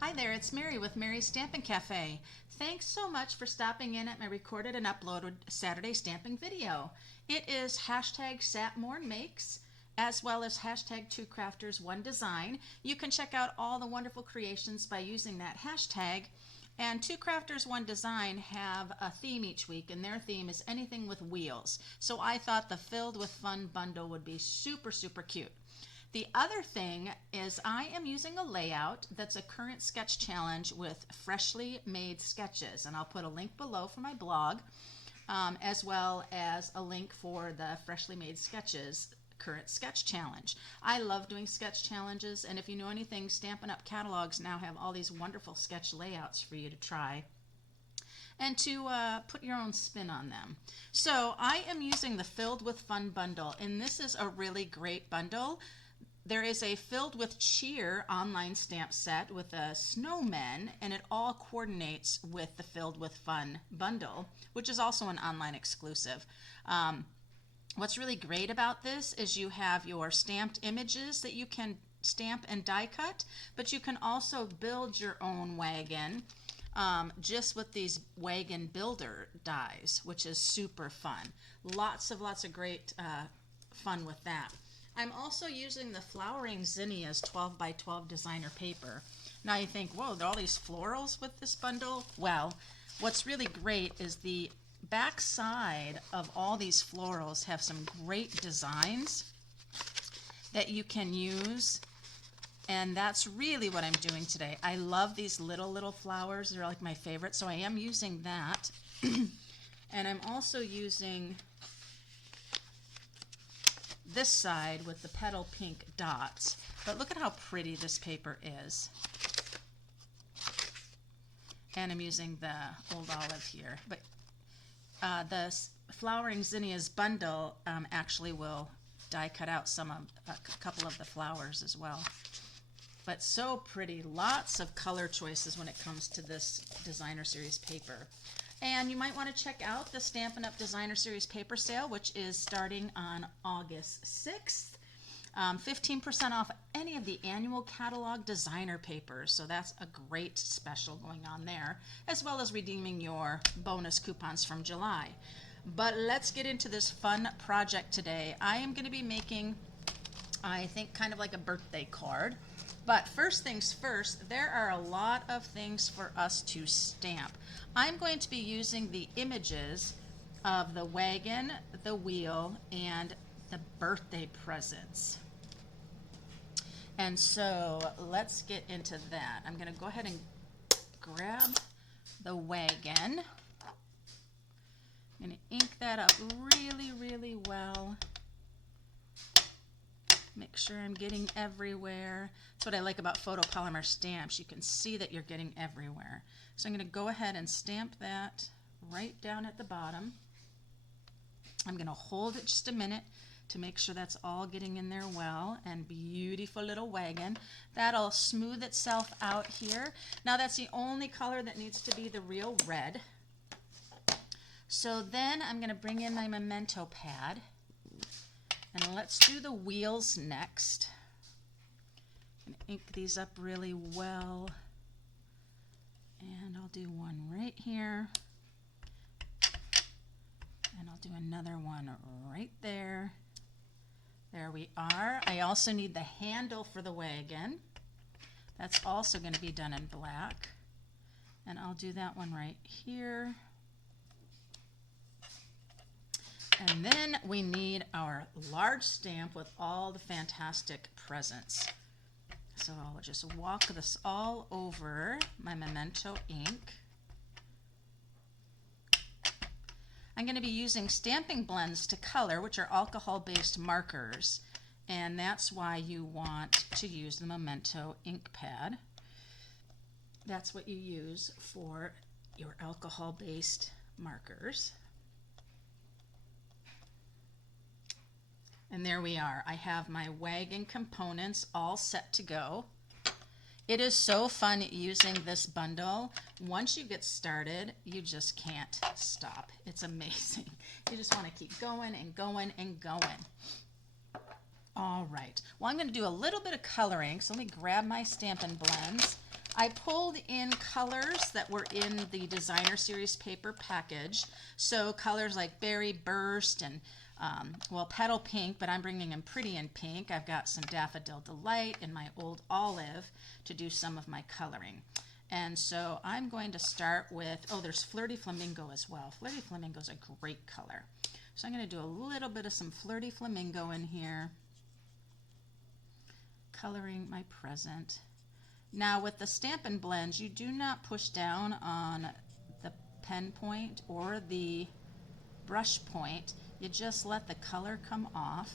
Hi there, it's Mary with Mary's Stampin' Cafe. Thanks so much for stopping in at my recorded and uploaded Saturday stamping video. It is hashtag satmornmakes as well as hashtag 2crafters1design. You can check out all the wonderful creations by using that hashtag. And 2crafters1design have a theme each week, and their theme is anything with wheels. So I thought the Filled with Fun bundle would be super, super cute. The other thing is I am using a layout that's a current sketch challenge with freshly made sketches, and I'll put a link below for my blog, as well as a link for the freshly made sketches current sketch challenge. I love doing sketch challenges, and if you know anything, Stampin' Up! Catalogs now have all these wonderful sketch layouts for you to try and to put your own spin on them. So I am using the Filled with Fun bundle, and this is a really great bundle. There is a Filled with Cheer online stamp set with a snowman, and it all coordinates with the Filled with Fun bundle, which is also an online exclusive. What's really great about this is you have your stamped images that you can stamp and die cut, but you can also build your own wagon just with these wagon builder dies, which is super fun. Lots of great fun with that. I'm also using the Flowering Zinnias 12 by 12 designer paper. Now you think, whoa, there are all these florals with this bundle? Well, what's really great is the back side of all these florals have some great designs that you can use, and that's really what I'm doing today. I love these little flowers. They're like my favorite, so I am using that. And I'm also using this side with the petal pink dots. But look at how pretty this paper is. And I'm using the Old Olive here. But the Flowering Zinnias bundle actually will die cut out a couple of the flowers as well. But so pretty. Lots of color choices when it comes to this designer series paper. And you might want to check out the Stampin' Up! Designer Series paper sale, which is starting on August 6th. 15% off any of the annual catalog designer papers. So that's a great special going on there, as well as redeeming your bonus coupons from July. But let's get into this fun project today. I am going to be making, I think, kind of like a birthday card. But first things first, there are a lot of things for us to stamp. I'm going to be using the images of the wagon, the wheel, and the birthday presents. And so let's get into that. I'm going to go ahead and grab the wagon. I'm going to ink that up really, really well. Make sure I'm getting everywhere. That's what I like about photopolymer stamps. You can see that you're getting everywhere. So I'm going to go ahead and stamp that right down at the bottom. I'm going to hold it just a minute to make sure that's all getting in there well. And beautiful little wagon. That'll smooth itself out here. Now that's the only color that needs to be the real red. So then I'm going to bring in my memento pad. And let's do the wheels next. I'm going to ink these up really well. And I'll do one right here. And I'll do another one right there. There we are. I also need the handle for the wagon. That's also going to be done in black. And I'll do that one right here. And then we need our large stamp with all the fantastic presents. So I'll just walk this all over my memento ink. I'm going to be using stamping blends to color, which are alcohol-based markers. And that's why you want to use the memento ink pad. That's what you use for your alcohol-based markers. And there we are. I have my wagon components all set to go. It is so fun using this bundle. Once you get started, you just can't stop. It's amazing. You just want to keep going and going and going. All right. Well, I'm going to do a little bit of coloring. So let me grab my Stampin' Blends. I pulled in colors that were in the Designer Series paper package. So colors like Berry Burst and, well, Petal Pink, but I'm bringing in Pretty in Pink. I've got some Daffodil Delight and my Old Olive to do some of my coloring. And so I'm going to start with, oh, there's Flirty Flamingo as well. Flirty Flamingo is a great color. So I'm going to do a little bit of some Flirty Flamingo in here, coloring my present. Now with the Stampin' Blends, you do not push down on the pen point or the brush point. You just let the color come off.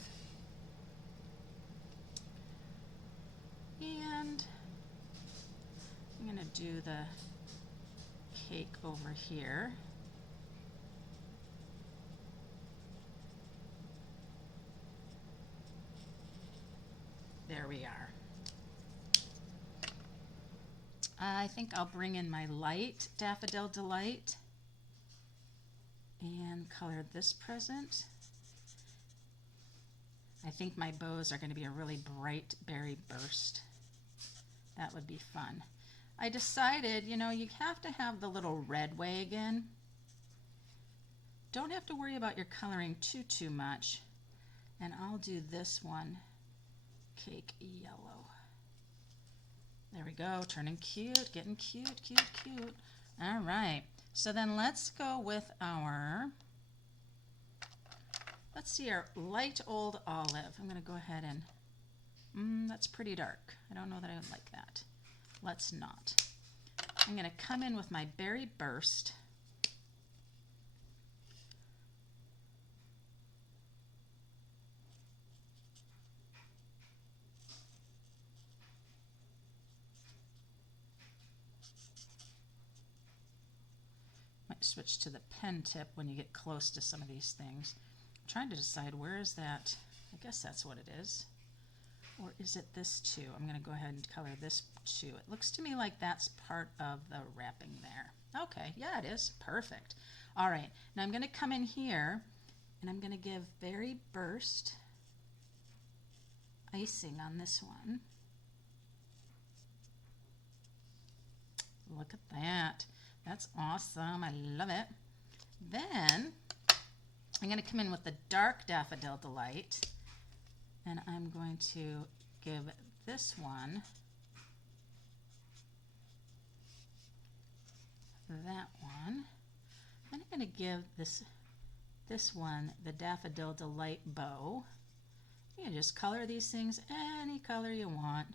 And I'm going to do the cake over here. There we are. I think I'll bring in my light Daffodil Delight and color this present. I think my bows are going to be a really bright Berry Burst. That would be fun. I decided, you know, you have to have the little red wagon. Don't have to worry about your coloring too much. And I'll do this one, Cake Yellow. There we go, turning cute, getting cute. All right, so then let's go with our, let's see, our light Old Olive. I'm gonna go ahead and, that's pretty dark. I don't know that I would like that. Let's not. I'm going to come in with my Berry Burst. Might switch to the pen tip when you get close to some of these things. I'm trying to decide where is that. I guess that's what it is. Or is it this too? I'm going to go ahead and color this too. It looks to me like that's part of the wrapping there. Okay, yeah, it is. Perfect. All right, now I'm going to come in here and I'm going to give Berry Burst icing on this one. Look at that. That's awesome. I love it. Then I'm going to come in with the dark Daffodil Delight. And I'm going to give this one, that one. Then I'm going to give this one the Daffodil Delight bow. You can just color these things any color you want.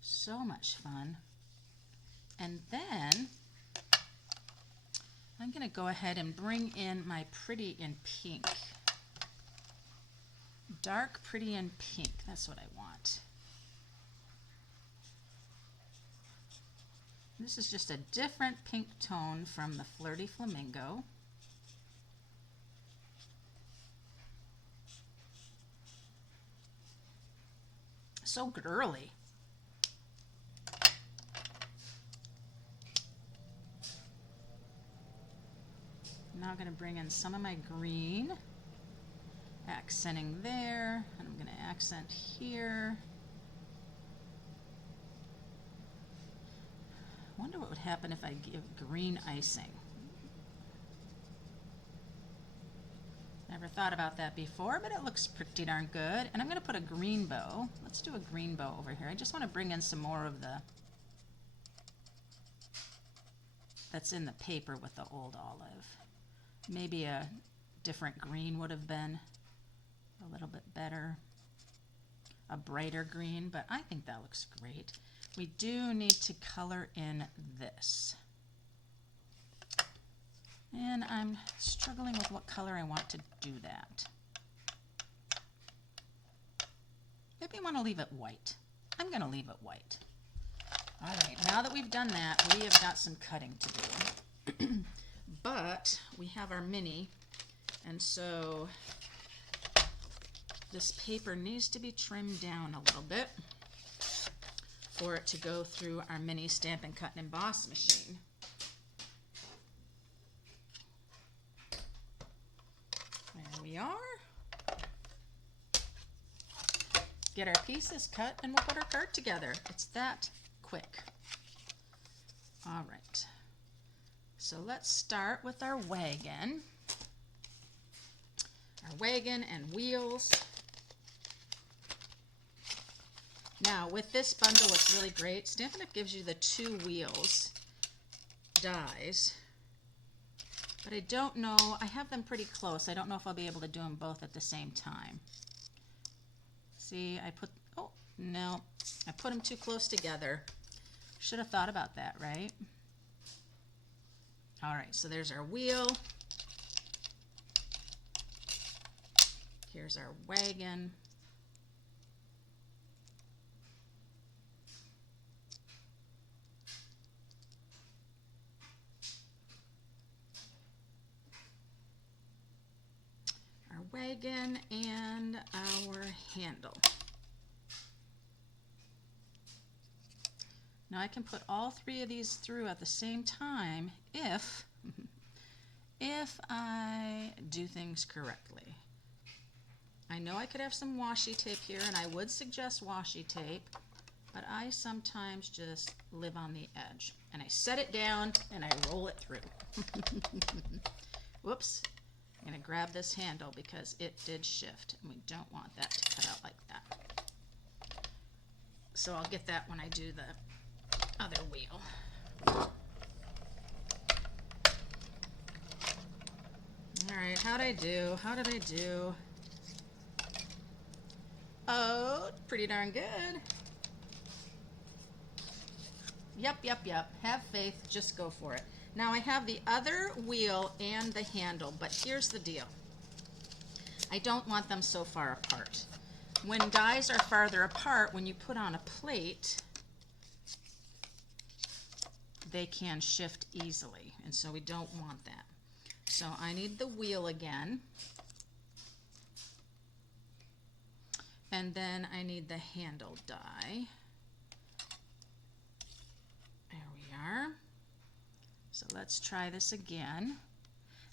So much fun. And then I'm going to go ahead and bring in my Pretty in Pink. Dark Pretty in Pink, that's what I want. This is just a different pink tone from the Flirty Flamingo. So girly. Now I'm going to bring in some of my green. Accenting there, and I'm going to accent here. I wonder what would happen if I give green icing. Never thought about that before, but it looks pretty darn good. And I'm going to put a green bow. Let's do a green bow over here. I just want to bring in some more of the that's in the paper with the Old Olive. Maybe a different green would have been a little bit better, a brighter green, but I think that looks great. We do need to color in this. And I'm struggling with what color I want to do that. Maybe I want to leave it white. I'm going to leave it white. All right, now that we've done that, we have got some cutting to do. But we have our mini, and so this paper needs to be trimmed down a little bit for it to go through our mini Stampin' Cut and Emboss machine. There we are. Get our pieces cut and we'll put our card together. It's that quick. All right, so let's start with our wagon. Our wagon and wheels. Now with this bundle, what's really great, Stampin' Up! Gives you the 2 wheels dies, but I don't know, I have them pretty close. I don't know if I'll be able to do them both at the same time. See, oh no, I put them too close together. Should have thought about that, right? All right, so there's our wheel. Here's our wagon. Our wagon and our handle. Now I can put all 3 of these through at the same time if I do things correctly. I know I could have some washi tape here, and I would suggest washi tape, but I sometimes just live on the edge. And I set it down and I roll it through. Whoops. I'm going to grab this handle because it did shift, and we don't want that to cut out like that. So I'll get that when I do the other wheel. All right, how'd I do? How did I do? Oh, pretty darn good. Yep. Have faith, just go for it. Now I have the other wheel and the handle, but here's the deal. I don't want them so far apart. When dies are farther apart, when you put on a plate, they can shift easily, and so we don't want that. So I need the wheel again. And then I need the handle die. There we are. So let's try this again.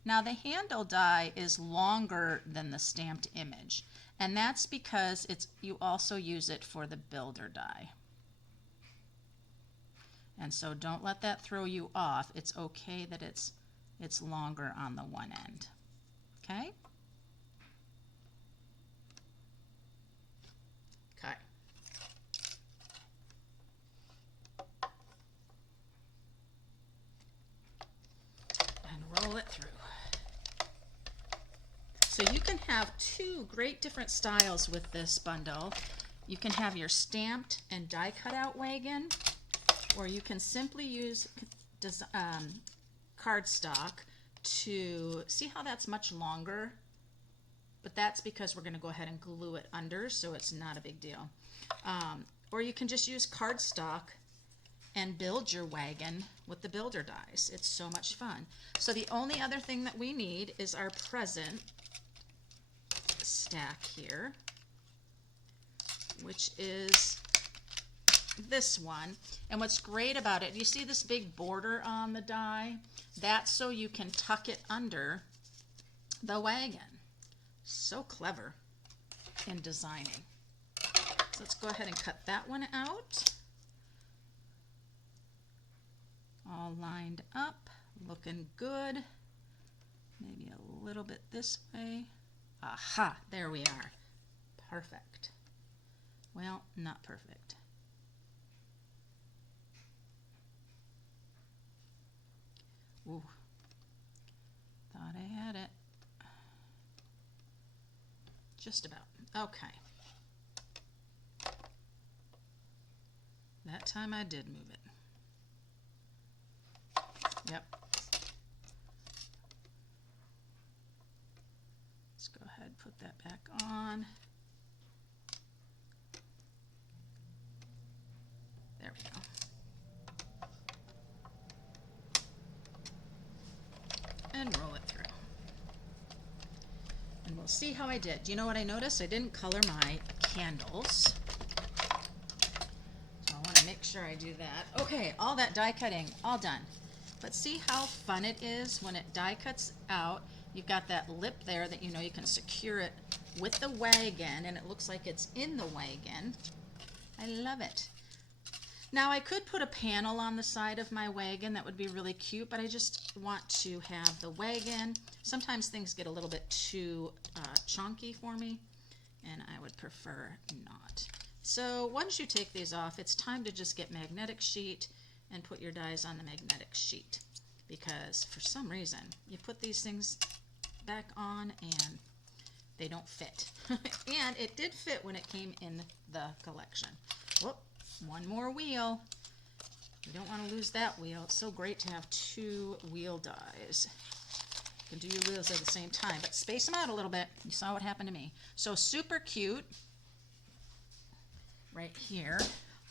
Now the handle die is longer than the stamped image, and that's because you also use it for the builder die. And so don't let that throw you off. It's okay that it's longer on the one end. Okay? Okay. And roll it through. So you can have 2 great different styles with this bundle. You can have your stamped and die cutout wagon, or you can simply use cardstock to see how that's much longer, but that's because we're going to go ahead and glue it under, so it's not a big deal. Or you can just use cardstock and build your wagon with the builder dies. It's so much fun. So the only other thing that we need is our present stack here, which is this one. And what's great about it, you see this big border on the die? That's so you can tuck it under the wagon. So clever in designing. So let's go ahead and cut that one out. All lined up, looking good. Maybe a little bit this way. Aha, there we are. Perfect. Well, not perfect. Ooh, thought I had it. Just about. Okay. That time I did move it. Yep. Let's go ahead and put that back on. There we go. And roll it through. And we'll see how I did. Do you know what I noticed? I didn't color my candles. So I want to make sure I do that. Okay, all that die cutting, all done. But see how fun it is when it die cuts out. You've got that lip there that you know you can secure it with the wagon, and it looks like it's in the wagon. I love it. Now I could put a panel on the side of my wagon, that would be really cute, but I just want to have the wagon. Sometimes things get a little bit too chunky for me, and I would prefer not. So once you take these off, it's time to just get magnetic sheet and put your dies on the magnetic sheet, because for some reason you put these things back on and they don't fit. And it did fit when it came in the collection. Whoop, one more wheel. You don't want to lose that wheel. It's so great to have two wheel dies. You can do your wheels at the same time, but space them out a little bit. You saw what happened to me. So super cute right here.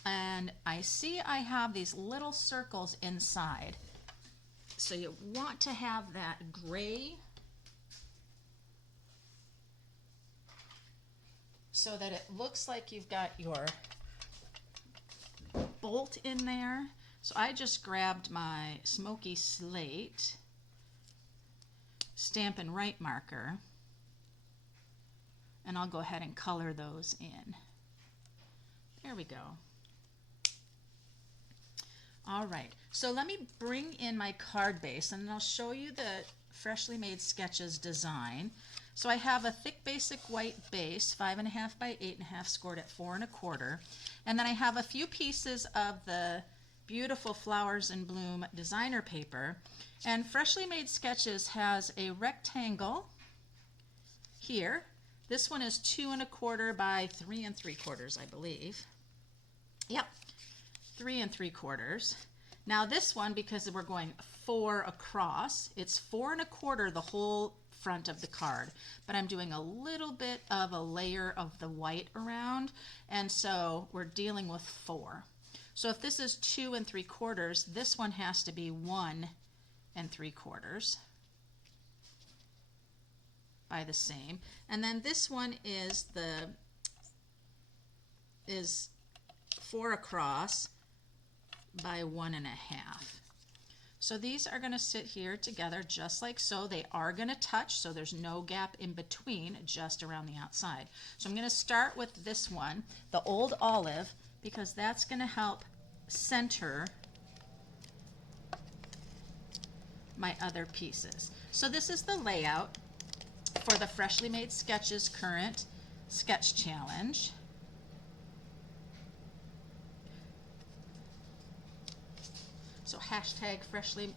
And I see I have these little circles inside. So you want to have that gray so that it looks like you've got your bolt in there. So I just grabbed my Smoky Slate Stampin' Right marker, and I'll go ahead and color those in. There we go. All right, so let me bring in my card base and I'll show you the Freshly Made Sketches design. So I have a thick basic white base, 5.5 by 8.5, scored at 4 1/4, and then I have a few pieces of the beautiful Flowers in Bloom designer paper. And Freshly Made Sketches has a rectangle here. This one is 2 1/4 by 3 3/4, I believe. Yep, 3 3/4. Now this one, because we're going 4 across, it's 4 1/4 the whole front of the card, but I'm doing a little bit of a layer of the white around, and so we're dealing with 4. So if this is 2 3/4, this one has to be 1 3/4 by the same, and then this one is 4 across by 1 1/2. So these are going to sit here together just like so. They are going to touch, so there's no gap in between, just around the outside. So I'm going to start with this one, the Old Olive, because that's going to help center my other pieces. So this is the layout for the Freshly Made Sketches current sketch challenge. So hashtag Freshly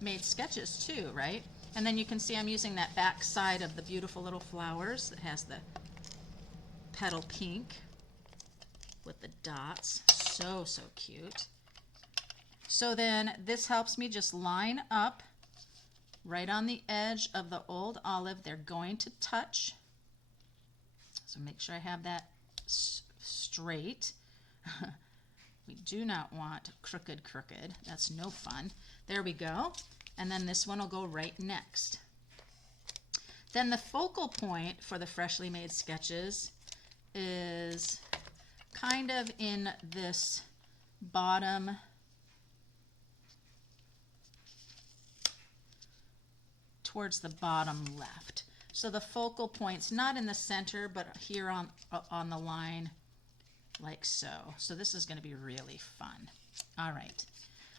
Made Sketches too, right? And then you can see I'm using that back side of the beautiful little flowers that has the petal pink with the dots. So, so cute. So then this helps me just line up right on the edge of the Old Olive. They're going to touch. So make sure I have that straight. We do not want crooked. That's no fun. There we go. And then this one will go right next. Then the focal point for the Freshly Made Sketches is kind of in this bottom towards the bottom left. So the focal point's not in the center, but here on the line, like so. So this is going to be really fun. All right.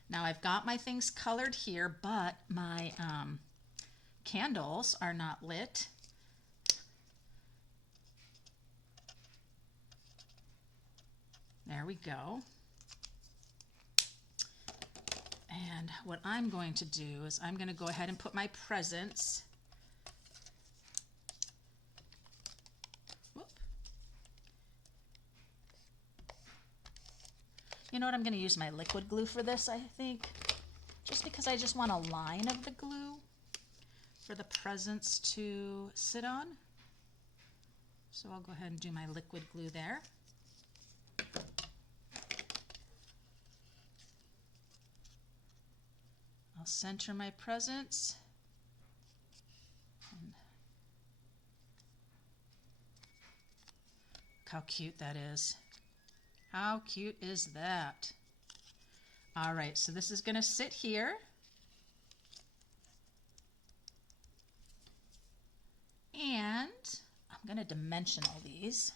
Now I've got my things colored here, but my candles are not lit. There we go. And what I'm going to do is I'm going to go ahead and put my presents. Whoop. You know what, I'm going to use my liquid glue for this, I think, just because I just want a line of the glue for the presents to sit on. So I'll go ahead and do my liquid glue there. I'll center my presents. And look how cute that is. How cute is that? All right, so this is going to sit here. And I'm going to dimensional this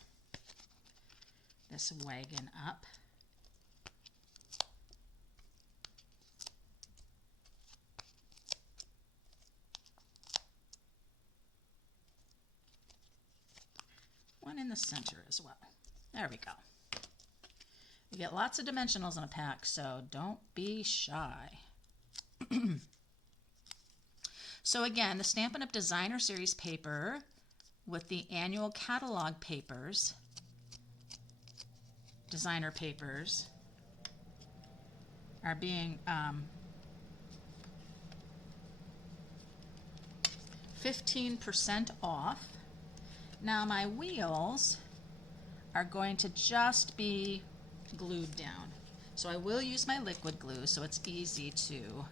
wagon up. center as well. There we go. You get lots of dimensionals in a pack, so don't be shy. So again, the Stampin' Up! Designer Series paper with the annual catalog papers, designer papers, are being 15% off. Now my wheels are going to just be glued down. So I will use my liquid glue so it's easy to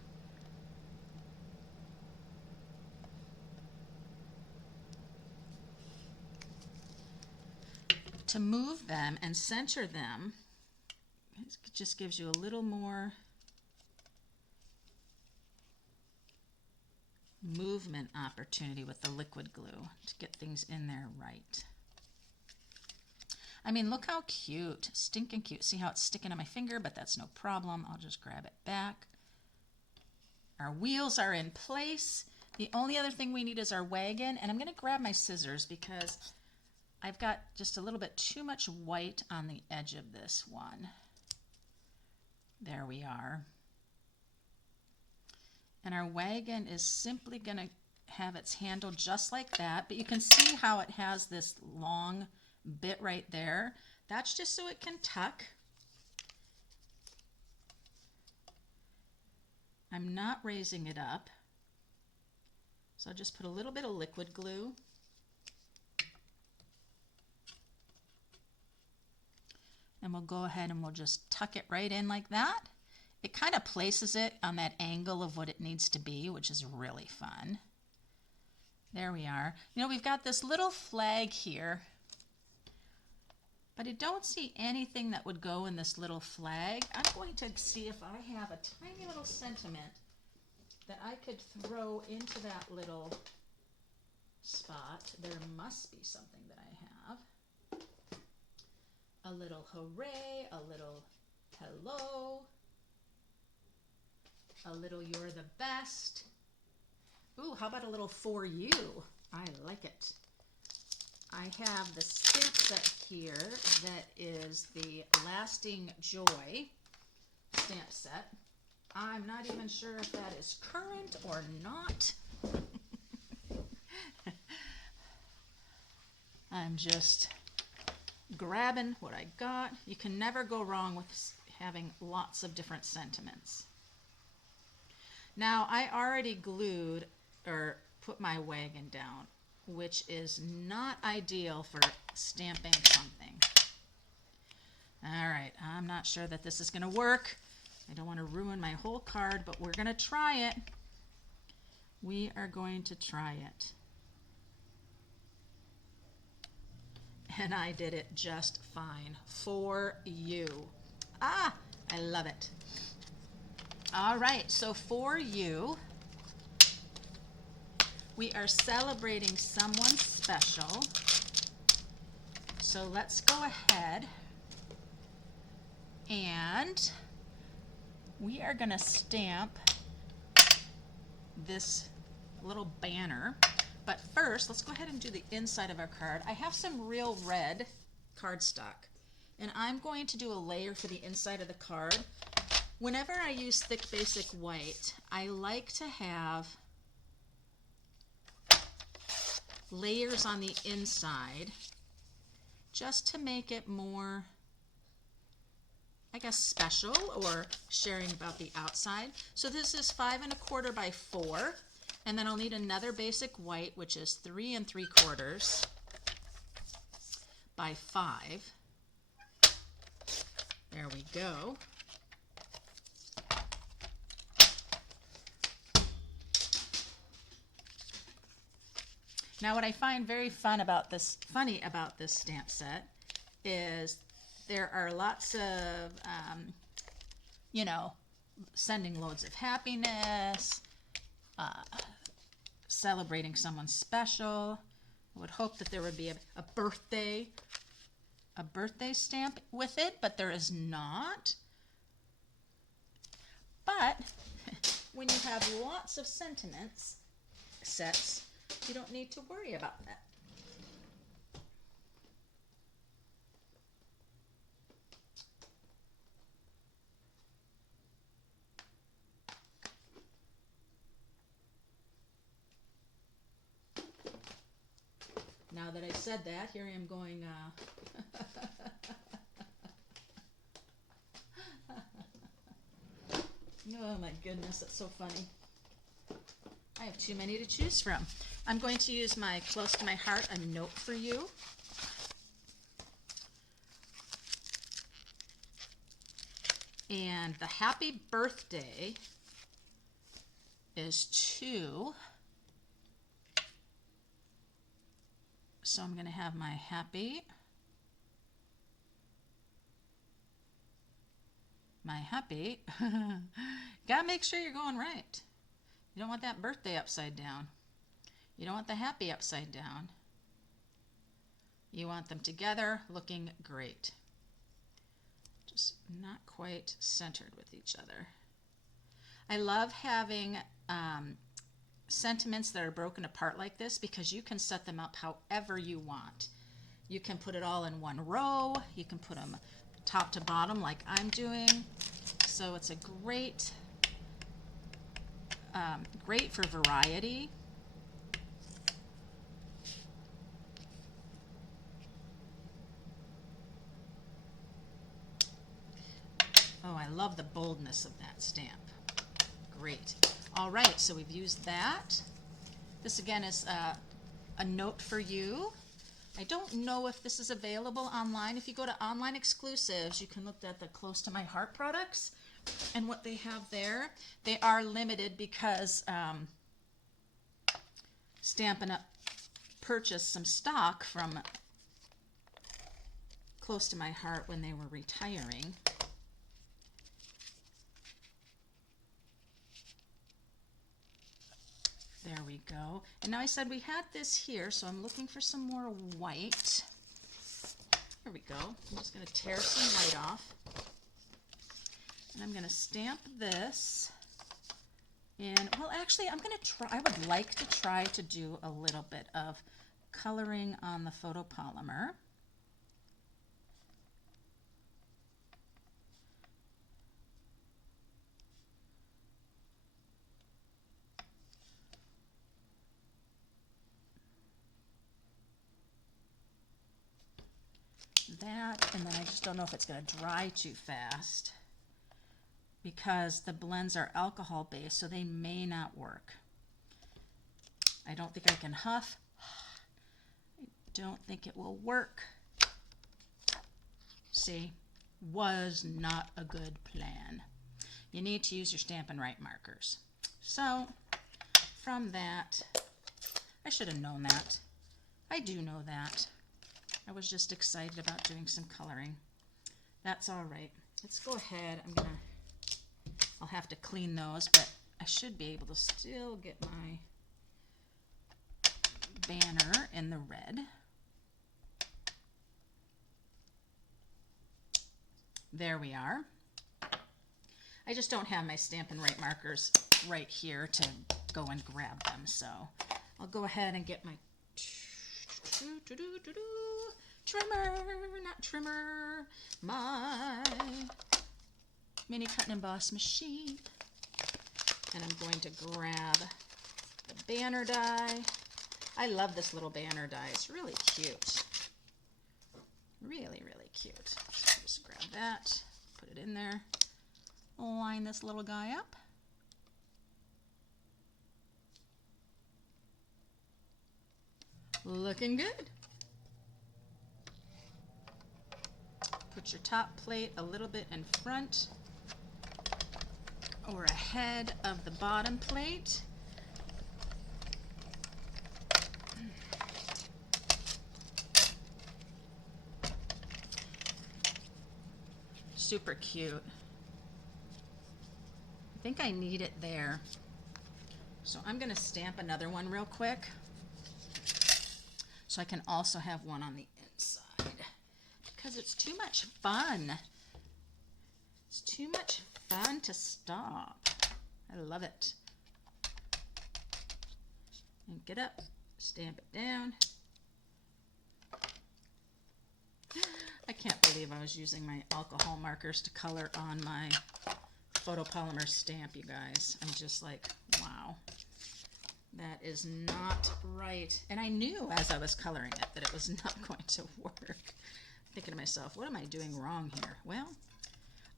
move them and center them. It just gives you a little more movement opportunity with the liquid glue to get things in there right. I mean, look how cute, stinking cute. See how it's sticking to my finger, but that's no problem. I'll just grab it back. Our wheels are in place. The only other thing we need is our wagon, and I'm going to grab my scissors because I've got just a little bit too much white on the edge of this one. There we are. And our wagon is simply going to have its handle just like that, but you can see how it has this long bit right there. That's just so it can tuck. I'm not raising it up, so I'll just put a little bit of liquid glue. And we'll go ahead and we'll just tuck it right in like that. It kind of places it on that angle of what it needs to be, which is really fun. There we are. You know, we've got this little flag here, but I don't see anything that would go in this little flag. I'm going to see if I have a tiny little sentiment that I could throw into that little spot. There must be something that I have. A little hooray, a little hello, a little you're the best. Ooh, how about a little for you? I like it. I have the stamp set here that is the Lasting Joy stamp set. I'm not even sure if that is current or not. I'm just grabbing what I got. You can never go wrong with having lots of different sentiments. Now I already glued or put my wagon down, which is not ideal for stamping something. All right, I'm not sure that this is going to work. I don't want to ruin my whole card, but we're going to try it. We are going to try it. And I did it just fine. For you. Ah, I love it. All right, so for you, we are celebrating someone special. So let's go ahead and we are going to stamp this little banner. But first, let's go ahead and do the inside of our card. I have some real red cardstock, and I'm going to do a layer for the inside of the card. Whenever I use thick basic white, I like to have layers on the inside just to make it more, I guess, special or sharing about the outside. So this is 5 1/4 by 4. And then I'll need another basic white, which is 3 3/4 by 5. There we go. Now what I find very funny about this stamp set is there are lots of, you know, sending loads of happiness, celebrating someone special. I would hope that there would be a birthday stamp with it, but there is not. But when you have lots of sentiments sets, you don't need to worry about that. said that. Here I am going, oh my goodness, that's so funny. I have too many to choose from. I'm going to use my Close to My Heart, A Note for You. And the happy birthday is 2. So I'm going to have my happy, gotta make sure you're going right. You don't want that birthday upside down. You don't want the happy upside down. You want them together looking great. Just not quite centered with each other. I love having sentiments that are broken apart like this because you can set them up however you want. You can put it all in one row. You can put them top to bottom like I'm doing. So it's a great for variety. Oh, I love the boldness of that stamp. Great. All right, so we've used that. This again is a note for you. I don't know if this is available online. If you go to online exclusives, you can look at the Close to My Heart products and what they have there. They are limited because Stampin' Up! Purchased some stock from Close to My Heart when they were retiring. There we go. And now I said we had this here, so I'm looking for some more white. Here we go. I'm just going to tear some white off. And I'm going to stamp this. And, well, actually, I'm going to try, I would like to try to do a little bit of coloring on the photopolymer. That, and then I just don't know if it's going to dry too fast because the blends are alcohol based, so they may not work. I don't think I can huff. I don't think it will work. See, was not a good plan. You need to use your Stampin' Right markers. So from that, I should have known that. I do know that. I was just excited about doing some coloring. That's all right. Let's go ahead. I'll have to clean those, but I should be able to still get my banner in the red. There we are. I just don't have my Stampin' Right markers right here to go and grab them, so I'll go ahead and get my trimmer, my mini cut and emboss machine, and I'm going to grab the banner die. I love this little banner die. It's really cute. Really, really cute. So just grab that, put it in there, line this little guy up. Looking good. Put your top plate a little bit in front or ahead of the bottom plate. Super cute. I think I need it there. So I'm going to stamp another one real quick so I can also have one on the inside because it's too much fun. It's too much fun to stop. I love it. And get up, stamp it down. I can't believe I was using my alcohol markers to color on my photopolymer stamp, you guys. I'm just like, wow. That is not right. And I knew as I was coloring it that it was not going to work. Thinking to myself, what am I doing wrong here? Well,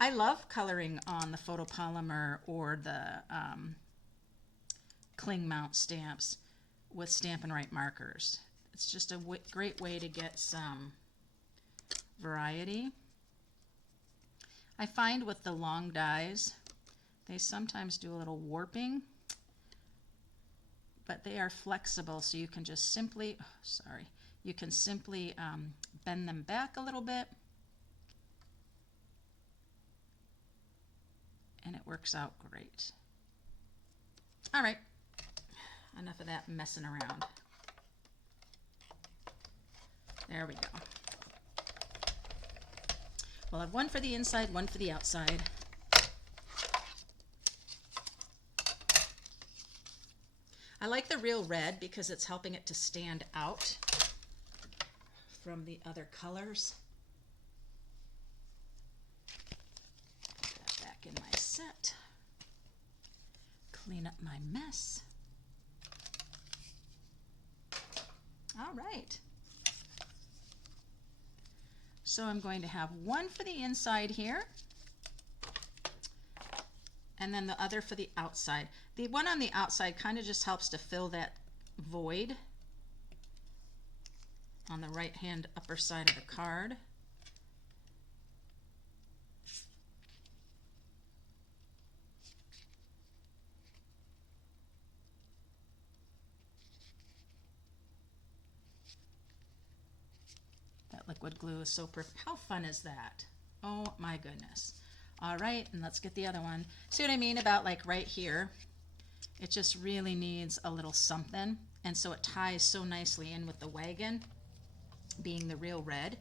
I love coloring on the photopolymer or the cling mount stamps with Stampin' Right markers. It's just a great way to get some variety. I find with the long dies, they sometimes do a little warping, but they are flexible, so you can just simply, you can simply bend them back a little bit, and it works out great. All right, enough of that messing around. There we go. We'll have one for the inside, one for the outside. I like the real red because it's helping it to stand out from the other colors. Put that back in my set. Clean up my mess. All right. So I'm going to have one for the inside here, and then the other for the outside. The one on the outside kind of just helps to fill that void on the right-hand upper side of the card. That liquid glue is so perfect. How fun is that? Oh my goodness. All right, and let's get the other one. See what I mean about like right here? It just really needs a little something, and so it ties so nicely in with the wagon being the real red.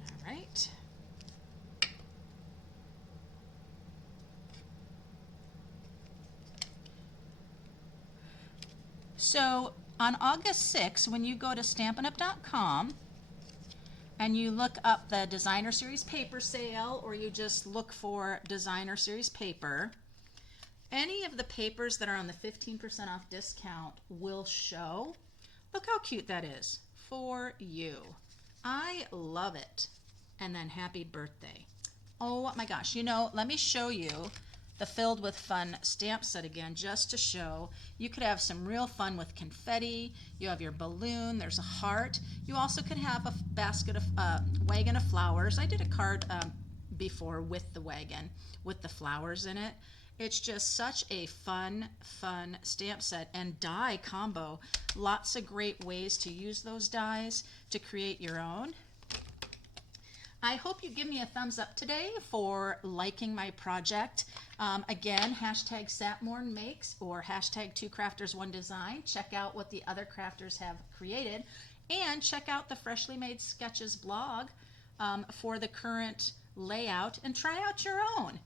All right. So on August 6th, when you go to Stampinup.com and you look up the Designer Series paper sale, or you just look for Designer Series paper, any of the papers that are on the 15% off discount will show. Look how cute that is for you. I love it. And then happy birthday. Oh my gosh, you know, let me show you the Filled with Fun stamp set again, just to show you could have some real fun with confetti. You have your balloon, there's a heart. You also could have a basket of wagon of flowers. I did a card before with the wagon with the flowers in it. It's just such a fun stamp set, and die combo. Lots of great ways to use those dies to create your own. I hope you give me a thumbs up today for liking my project. Again, hashtag satmornmakes or hashtag 2crafters1design. Check out what the other crafters have created, and check out the Freshly Made Sketches blog for the current layout, and try out your own.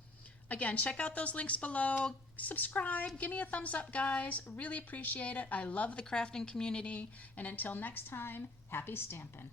Again, check out those links below. Subscribe, give me a thumbs up, guys. Really appreciate it. I love the crafting community. And until next time, happy stampin'.